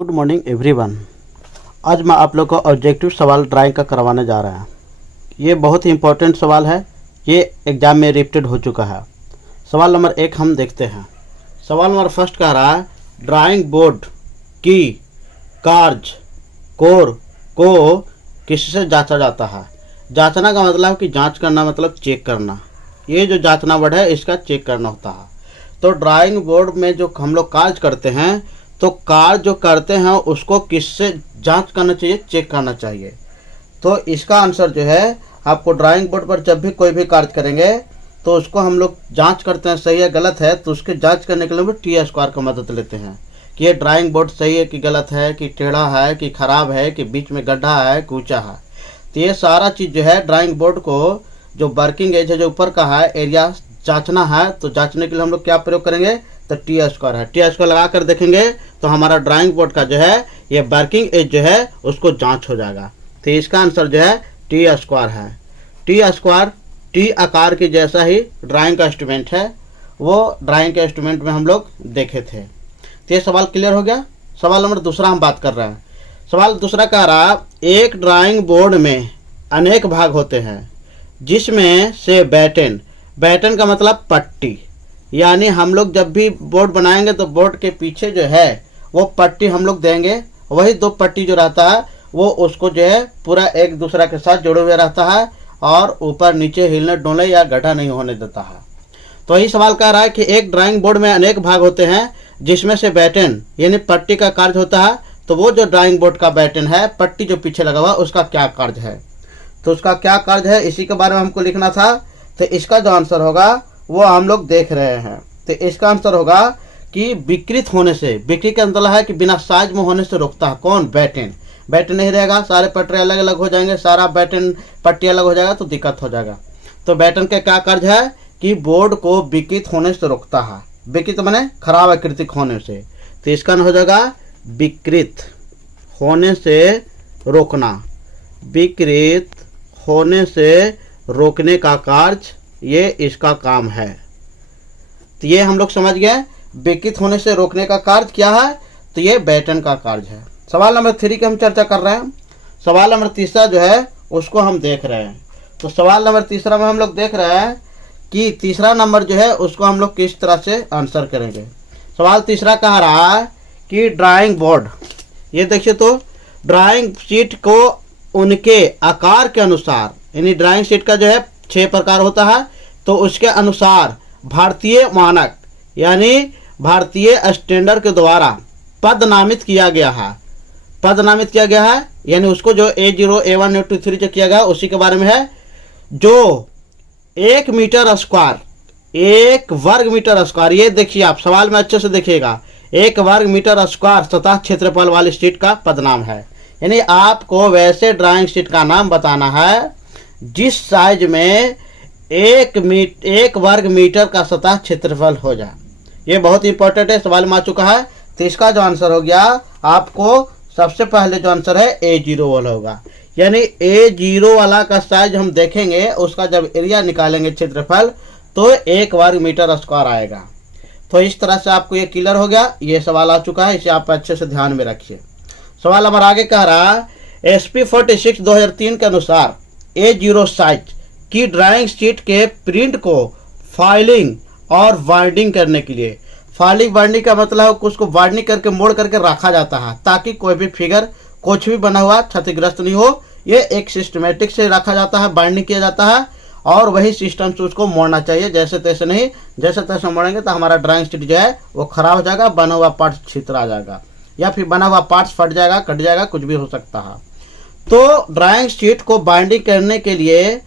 Good morning everyone. आज मैं आप लोग को ऑब्जेक्टिव सवाल ड्राइंग का करवाने जा रहा हूँ। ये बहुत ही इम्पोर्टेंट सवाल है। ये एग्जाम में रिपीटेड हो चुका है। सवाल नंबर 1 हम देखते हैं। सवाल नंबर फर्स्ट कह रहा है ड्राइंग बोर्ड की कार्य कोर को किससे जांचा जाता है। जांचना का मतलब कि जांच करना, मतलब चेक करना। ये जो जांचना वर्ड है इसका चेक करना होता है। तो ड्राइंग बोर्ड में जो हम लोग कार्य करते हैं, तो कार्य जो करते हैं उसको किससे जांच करना चाहिए, चेक करना चाहिए। तो इसका आंसर जो है, आपको ड्राइंग बोर्ड पर जब भी कोई भी कार्य करेंगे तो उसको हम लोग जांच करते हैं सही है गलत है, तो उसके जांच करने के लिए हम टी स्क्वायर का मदद लेते हैं कि ये ड्राइंग बोर्ड सही है कि गलत है, कि टेढ़ा है कि खराब है, कि बीच में गड्ढा है कि ऊंचा है। तो ये सारा चीज़ जो है ड्राइंग बोर्ड को जो वर्किंग एज है, जो ऊपर का है एरिया जांचना है, तो जांचने के लिए हम लोग क्या प्रयोग करेंगे, तो टी स्क्वायर है। टी स्क्वायर लगा कर देखेंगे तो हमारा ड्राइंग बोर्ड का जो है ये वर्किंग एज जो है उसको जांच हो जाएगा। तो इसका आंसर जो है टी स्क्वायर है। टी स्क्वायर टी आकार के जैसा ही ड्राइंग का इंस्ट्रूमेंट है, वो ड्राइंग के इंस्ट्रूमेंट में हम लोग देखे थे। तो ये सवाल क्लियर हो गया। सवाल नंबर दूसरा हम बात कर रहे हैं। सवाल दूसरा कह रहा एक ड्राइंग बोर्ड में अनेक भाग होते हैं जिसमें से बैटन का मतलब पट्टी, यानी हम लोग जब भी बोर्ड बनाएंगे तो बोर्ड के पीछे जो है वो पट्टी हम लोग देंगे। वही 2 पट्टी जो रहता है वो उसको जो है पूरा एक दूसरा के साथ जुड़े हुए रहता है और ऊपर नीचे हिलने डोलने या गड्ढा नहीं होने देता है। तो यही सवाल कह रहा है कि एक ड्राइंग बोर्ड में अनेक भाग होते हैं जिसमें से बैटन यानी पट्टी का कार्य होता है। तो वो जो ड्राइंग बोर्ड का बैटन है, पट्टी जो पीछे लगा हुआ, उसका क्या कार्य है, तो उसका क्या कार्य है इसी के बारे में हमको लिखना था। तो इसका जो आंसर होगा वो हम लोग देख रहे हैं। तो इसका आंसर होगा कि विकृत होने से, विकृत का मतलब है कि बिना साइज में होने से रोकता है। कौन? बैटन। बैटन नहीं रहेगा, सारे पटरे अलग अलग हो जाएंगे, सारा बैटन पट्टी अलग हो जाएगा तो दिक्कत हो जाएगा। तो बैटन का क्या कार्य है कि बोर्ड को विकृत होने से रोकता है। विकृत माने खराब आकृतिक होने से। तो इसका हो जाएगा विकृत होने से रोकना। विकृत होने से रोकने का कार्य ये इसका काम है। तो ये हम लोग समझ गए विकृत होने से रोकने का कार्य क्या है, तो ये बैटन का कार्य है। सवाल नंबर 3 की हम चर्चा कर रहे हैं। सवाल नंबर तीसरा जो है उसको हम देख रहे हैं। तो सवाल नंबर तीसरा में हम लोग देख रहे हैं कि तीसरा नंबर जो है उसको हम लोग किस तरह से आंसर करेंगे। सवाल तीसरा कह रहा है कि ड्राइंग बोर्ड, ये देखिए तो ड्राइंग शीट को उनके आकार के अनुसार, यानी ड्राइंग शीट का जो है 6 प्रकार होता है, तो उसके अनुसार भारतीय मानक यानी भारतीय स्टैंडर्ड के द्वारा पदनामित किया गया है। पदनामित किया गया है यानी उसको जो A0 A1 A2 A3 जो किया गया उसी के बारे में है। जो 1 मीटर स्क्वायर, 1 वर्ग मीटर स्क्वायर, ये देखिए आप सवाल में अच्छे से देखिएगा, 1 वर्ग मीटर स्क्वायर सतह क्षेत्रफल वाली शीट का पदनाम है। यानी आपको वैसे ड्राइंग शीट का नाम बताना है जिस साइज में 1 वर्ग मीटर का सतह क्षेत्रफल हो जाए। ये बहुत इंपॉर्टेंट है, सवाल में आ चुका है। तो इसका जो आंसर हो गया, आपको सबसे पहले जो आंसर है A0 वाला होगा। यानी A0 वाला का साइज हम देखेंगे, उसका जब एरिया निकालेंगे क्षेत्रफल, तो 1 वर्ग मीटर स्क्वायर आएगा। तो इस तरह से आपको ये क्लियर हो गया। ये सवाल आ चुका है, इसे आप अच्छे से ध्यान में रखिए। सवाल हमारा आगे कह रहा है SP 46 2003 के अनुसार A0 साइज की ड्राइंग शीट के प्रिंट को फाइलिंग और बाइंडिंग करने के लिए, फाइलिंग बाइंडिंग का मतलब है उसको बाइंडिंग करके मोड़ करके रखा जाता है ताकि कोई भी फिगर कुछ भी बना हुआ क्षतिग्रस्त नहीं हो। ये एक सिस्टमेटिक से रखा जाता है, बाइंडिंग किया जाता है और वही सिस्टम से उसको मोड़ना चाहिए, जैसे तैसे नहीं। जैसे तैसे मोड़ेंगे तो हमारा ड्राइंग शीट जो है वो खराब हो जाएगा, बना हुआ पार्ट छितरा जाएगा या फिर बना हुआ पार्ट्स फट जाएगा, कट जाएगा, कुछ भी हो सकता है। तो ड्राइंग शीट को बाइंडिंग करने के लिए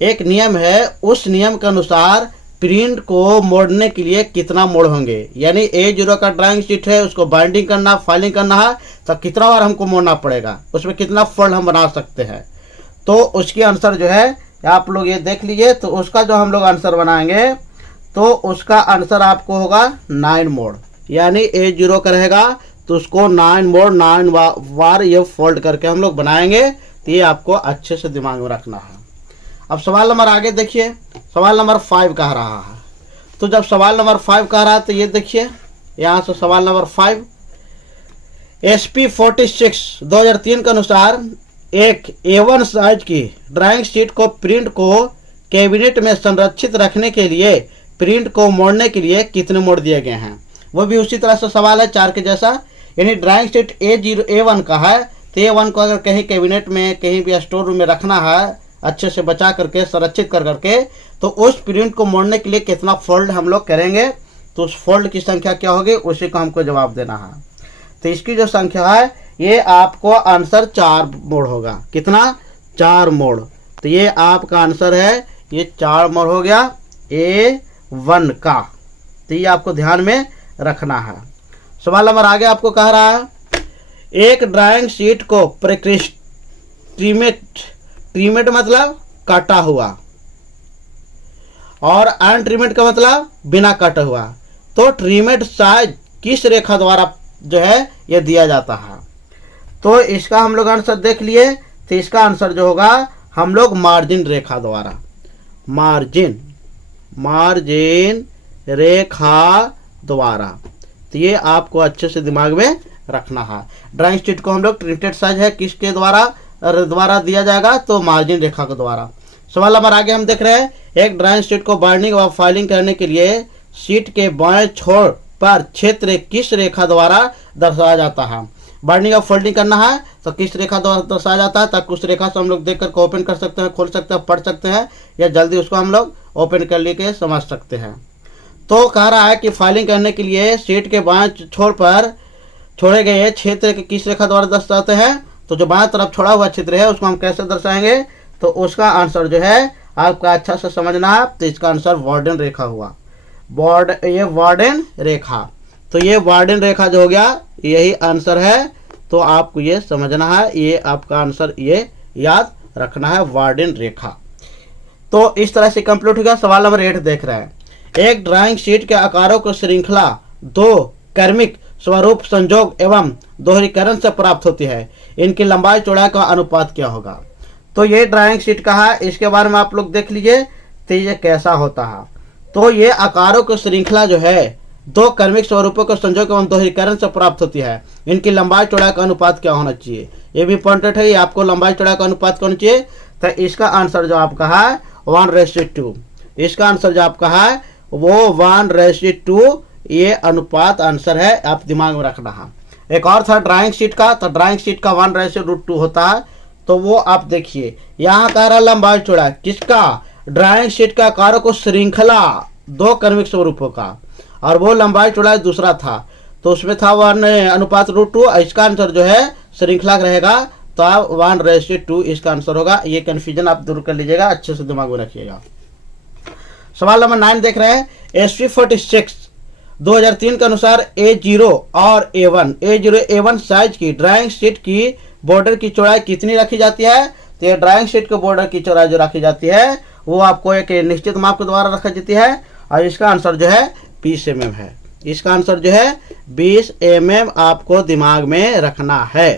एक नियम है, उस नियम के अनुसार प्रिंट को मोड़ने के लिए कितना मोड़ होंगे। यानी A0 का ड्राइंग शीट है, उसको बाइंडिंग करना, फाइलिंग करना है, तो कितना बार हमको मोड़ना पड़ेगा, उसमें कितना फोल्ड हम बना सकते हैं। तो उसकी आंसर जो है आप लोग ये देख लीजिए। तो उसका जो हम लोग आंसर बनाएंगे तो उसका आंसर आपको होगा 9 मोड़। यानी A0 का रहेगा तो उसको 9 मोड़, 9 बार ये फोल्ड करके हम लोग बनाएंगे। तो ये आपको अच्छे से दिमाग में रखना है। अब सवाल नंबर आगे देखिए। सवाल नंबर 5 कह रहा है। तो जब सवाल नंबर 5 कह रहा है तो ये देखिए यहाँ से सवाल नंबर 5, SP46 2003 के अनुसार एक A1 साइज की ड्राइंग शीट को प्रिंट को कैबिनेट में संरक्षित रखने के लिए प्रिंट को मोड़ने के लिए कितने मोड़ दिए गए हैं। वो भी उसी तरह से सवाल है 4 के जैसा। यानी ड्राइंग शीट A1 का है, तो A1 को अगर कहीं कैबिनेट में कहीं भी स्टोर रूम में रखना है अच्छे से बचा करके संरक्षित कर करके, तो उस प्रिंट को मोड़ने के लिए कितना फोल्ड हम लोग करेंगे, तो उस फोल्ड की संख्या क्या होगी उसी को हमको जवाब देना है। तो इसकी जो संख्या है ये आपको आंसर 4 मोड़ होगा। कितना? 4 मोड़। तो ये आपका आंसर है, ये 4 मोड़ हो गया A1 का। तो ये आपको ध्यान में रखना है। सवाल नंबर आगे आपको कह रहा है एक ड्राइंग शीट को ट्रीमेट मतलब काटा हुआ और अनट्रीमेट का मतलब बिना काटा हुआ। तो ट्रीमेट साइज किस रेखा द्वारा जो है ये दिया जाता है। तो इसका हम लोग आंसर देख लिए। तो इसका आंसर जो होगा हम लोग मार्जिन रेखा द्वारा, मार्जिन रेखा द्वारा। तो ये आपको अच्छे से दिमाग में रखना है। ड्राइंग शीट को हम लोग ट्रिमेटेड साइज है किसके द्वारा दिया जाएगा, तो मार्जिन रेखा के द्वारा। सवाल नंबर आगे हम देख रहे हैं एक ड्राइंग शीट को बाइंडिंग व फाइलिंग करने के लिए शीट के बाएं छोर पर क्षेत्र किस रेखा द्वारा दर्शाया जाता है। बाइंडिंग और फोल्डिंग करना है तो किस रेखा द्वारा दर्शाया जाता है, ताकि उस रेखा से हम लोग देख कर ओपन कर सकते हैं, खोल सकते हैं, पढ़ सकते हैं, या जल्दी उसको हम लोग ओपन कर लेके समझ सकते हैं। तो कह रहा है कि फाइलिंग करने के लिए शीट के बाएं छोर पर छोड़े गए क्षेत्र के किस रेखा द्वारा दर्शाते हैं। तो जो बाएं तरफ छोड़ा हुआ क्षेत्र है उसको हम कैसे दर्शाएंगे, तो उसका आंसर जो है आपका अच्छा से समझना है। तो इसका आंसर वार्डन रेखा हुआ। ये वार्डन रेखा, तो ये वार्डन रेखा जो हो गया यही आंसर है। तो आपको ये समझना है, ये आपका आंसर ये याद रखना है, वार्डन रेखा। तो इस तरह से कंप्लीट हो गया। सवाल नंबर 8 देख रहे हैं एक ड्राइंग शीट के आकारों को श्रृंखला 2 क्रमिक स्वरूप संयोग एवं दोहरीकरण से प्राप्त होती है। इनकी लंबाई चौड़ाई का अनुपात क्या होगा। तो ये ड्राइंग शीट का है, इसके बारे में आप लोग देख लीजिए तो ये कैसा होता है। तो ये आकारों की श्रृंखला जो है 2 क्रमिक स्वरूपों के संयोग एवं दोहरीकरण से प्राप्त होती है। इनकी लंबाई चौड़ाई का अनुपात क्या होना चाहिए, ये भी इंपॉर्टेंट है। ये आपको लंबाई चौड़ाई का अनुपात क्या होना चाहिए। तो इसका आंसर जो आपका है 1:2। इसका आंसर जो आपका है वो 1:2 ये अनुपात आंसर है, आप दिमाग में रखना है। एक और था ड्राइंग शीट का, तो ड्राइंग शीट का 1:2 होता है। तो वो आप देखिए यहाँ कह रहा लंबाई चौड़ाई किसका, ड्राइंग शीट का आकारों को श्रृंखला 2 क्रमिक स्वरूपों का, और वो लंबाई चौड़ाई दूसरा था तो उसमें था 1:2। इसका आंसर जो है श्रृंखला रहेगा, तो आप 1:2 इसका आंसर होगा। ये कंफ्यूजन आप दूर कर लीजिएगा, अच्छे से दिमाग में रखिएगा। सवाल नंबर 9 देख रहे हैं SP46 2003 के अनुसार A0 और A1 साइज की ड्राइंग शीट की बॉर्डर की चौड़ाई कितनी रखी जाती है। तो ये ड्राइंग शीट के बॉर्डर की चौड़ाई जो रखी जाती है वो आपको एक निश्चित माप के द्वारा रखी जाती है, और इसका आंसर जो है 20 mm है। इसका आंसर जो है 20 mm आपको दिमाग में रखना है।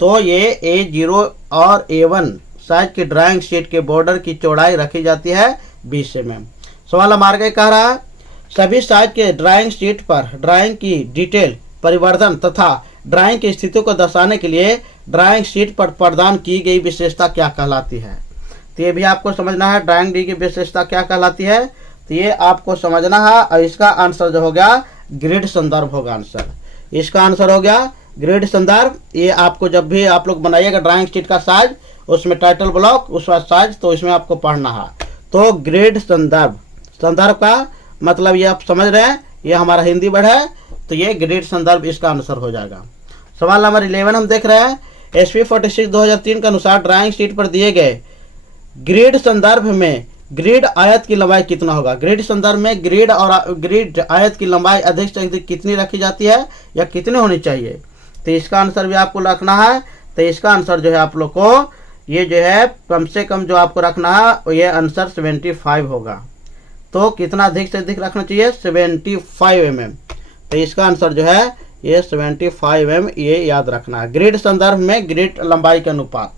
तो ये A0 और A1 साइज की ड्राइंग शीट के बॉर्डर की चौड़ाई रखी जाती है 20 mm। सवाल हमारे आगे कह रहा है सभी साइज के ड्राइंग शीट पर ड्राइंग की डिटेल परिवर्तन तथा ड्राइंग की स्थितियों को दर्शाने के लिए ड्राइंग शीट पर प्रदान की गई विशेषता क्या कहलाती है। तो ये भी आपको समझना है, ड्राइंग डी की विशेषता क्या कहलाती है। तो ये आपको समझना है, और इसका आंसर जो हो गया ग्रिड संदर्भ होगा आंसर। इसका आंसर हो गया ग्रिड संदर्भ। ये आपको जब भी आप लोग बनाइएगा ड्राइंग शीट का साइज, उसमें टाइटल ब्लॉक उसका साइज, तो इसमें आपको पढ़ना है। तो ग्रिड संदर्भ, संदर्भ का मतलब ये आप समझ रहे हैं, ये हमारा हिंदी वर्ड है, तो ये ग्रिड संदर्भ इसका आंसर हो जाएगा। सवाल नंबर 11 हम देख रहे हैं SP46 2003 के अनुसार ड्राइंग शीट पर दिए गए ग्रिड संदर्भ में ग्रिड आयत की लंबाई कितना होगा। ग्रिड संदर्भ में ग्रिड और ग्रिड आयत की लंबाई अधिक से अधिक कितनी रखी जाती है या कितनी होनी चाहिए। तो इसका आंसर भी आपको रखना है। तो इसका आंसर जो है आप लोग को ये जो है कम से कम जो आपको रखना है ये आंसर 75 होगा। तो कितना अधिक से अधिक रखना चाहिए, 75 mm। तो इसका आंसर जो है ये 75 mm ये याद रखना है। ग्रिड संदर्भ में ग्रिड लंबाई का अनुपात।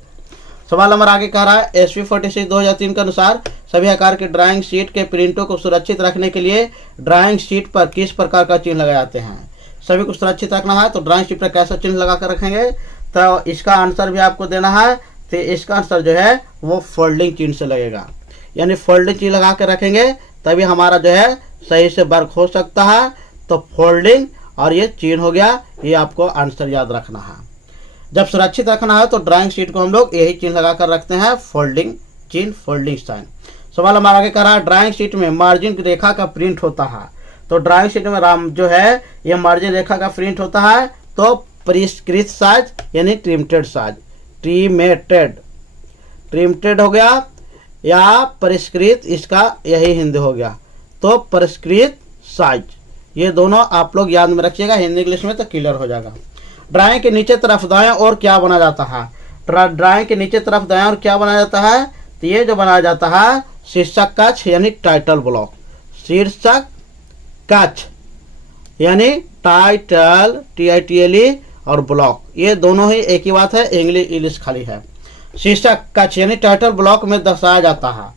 सवाल नंबर आगे कह रहा है SP46 2003 के अनुसार सभी आकार के ड्राइंग शीट के प्रिंटों को सुरक्षित रखने के लिए ड्राइंग शीट पर किस प्रकार का चिन्ह लगाए जाते हैं। सभी को सुरक्षित रखना है। तो ड्राइंग शीट पर कैसा चिन्ह लगा कर रखेंगे, तो इसका आंसर भी आपको देना है। तो इसका आंसर जो है वो फोल्डिंग चिन्ह से लगेगा, यानी फोल्डिंग चिन्ह लगा कर रखेंगे तभी हमारा जो है सही से वर्क हो सकता है। तो फोल्डिंग और ये चिन्ह हो गया, ये आपको आंसर याद रखना है। जब सुरक्षित रखना है तो ड्राइंग शीट को हम लोग यही चिन्ह लगा कर रखते हैं, फोल्डिंग चिन्ह, फोल्डिंग साइन। सवाल हमारा आगे कह रहा है ड्राइंग शीट में मार्जिन रेखा का प्रिंट होता है। तो ड्राइंग शीट में राम जो है ये मार्जिन रेखा का प्रिंट होता है। तो परिष्कृत साइज यानी ट्रिमेटेड साइज, ट्रिमेटेड हो गया या परिष्कृत, इसका यही हिंदी हो गया। तो परिष्कृत साइज, ये दोनों आप लोग याद में रखिएगा, हिंदी इंग्लिश में तो क्लियर हो जाएगा। ड्राइंग के नीचे तरफ दाएं और क्या बना जाता है, ड्राइंग के नीचे तरफ दाएं और क्या बनाया जाता है, तो ये जो बनाया जाता है शीर्षक कक्ष यानी टाइटल ब्लॉक, शीर्षक कक्ष यानी टाइटल, TITLE और ब्लॉक, ये दोनों ही एक ही बात है, इंग्लिश खाली है। शीर्षक कक्ष यानी टाइटल ब्लॉक में दर्शाया जाता है।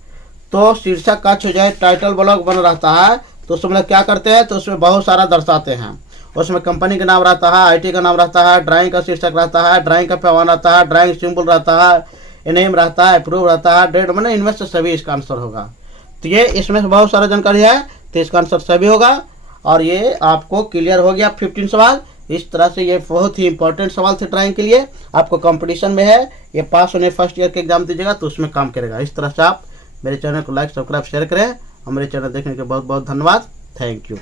तो शीर्षक कक्ष जो है टाइटल ब्लॉक बन रहता है, तो उसमें क्या करते हैं, तो उसमें बहुत सारा दर्शाते हैं। उसमें कंपनी का नाम रहता है, IT का नाम रहता है, ड्राइंग का शीर्षक रहता है, ड्राइंग का पैमाना रहता है, ड्राइंग सिंबल रहता है, नेम रहता है, अप्रूव रहता है, डेट, मैंने इनमें से सभी इसका आंसर होगा। तो ये इसमें से बहुत सारा जानकारी है, तो इसका आंसर सभी होगा। और ये आपको क्लियर हो गया 15 सवाल। इस तरह से ये बहुत ही इंपॉर्टेंट सवाल थे ड्राइंग के लिए, आपको कंपटीशन में है, ये पास होने फर्स्ट ईयर के एग्जाम दीजिएगा तो उसमें काम करेगा। इस तरह से आप मेरे चैनल को लाइक, सब्सक्राइब, शेयर करें और मेरे चैनल देखने के बहुत बहुत धन्यवाद। Thank you.